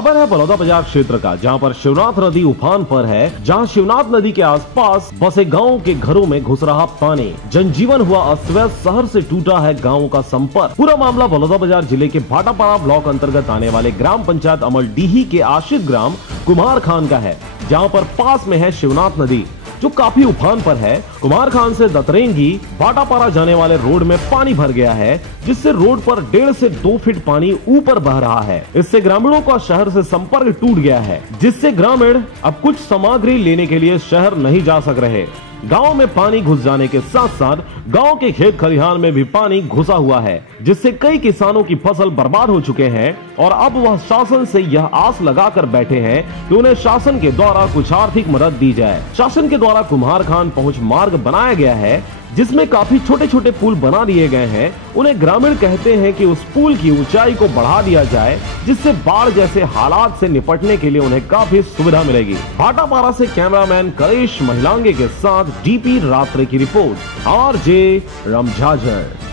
खबर है बलौदाबाजार क्षेत्र का, जहां पर शिवनाथ नदी उफान पर है। जहां शिवनाथ नदी के आसपास बसे गांवों के घरों में घुस रहा पानी, जनजीवन हुआ अस्त व्यस्त, शहर से टूटा है गांवों का संपर्क। पूरा मामला बलौदाबाजार जिले के भाटापाड़ा ब्लॉक अंतर्गत आने वाले ग्राम पंचायत अमलडीही के आश्रित ग्राम कुमार खान का है, जहां पर पास में है शिवनाथ नदी जो काफी उफान पर है। कुमार खान से दतरेंगी भाटापाड़ा जाने वाले रोड में पानी भर गया है, जिससे रोड पर 1.5 से 2 फीट पानी ऊपर बह रहा है। इससे ग्रामीणों का शहर से संपर्क टूट गया है, जिससे ग्रामीण अब कुछ सामग्री लेने के लिए शहर नहीं जा सक रहे। गांव में पानी घुस जाने के साथ साथ गांव के खेत खलिहान में भी पानी घुसा हुआ है, जिससे कई किसानों की फसल बर्बाद हो चुके हैं और अब वह शासन से यह आस लगाकर बैठे हैं कि उन्हें शासन के द्वारा कुछ आर्थिक मदद दी जाए। शासन के द्वारा कुमार खान पहुंच मार्ग बनाया गया है, जिसमें काफी छोटे छोटे पुल बना दिए गए हैं। उन्हें ग्रामीण कहते हैं कि उस पुल की ऊंचाई को बढ़ा दिया जाए, जिससे बाढ़ जैसे हालात से निपटने के लिए उन्हें काफी सुविधा मिलेगी। भाटापाड़ा से कैमरामैन करेश महिलांगे के साथ डीपी रात्रे की रिपोर्ट, आरजे रमझाझर।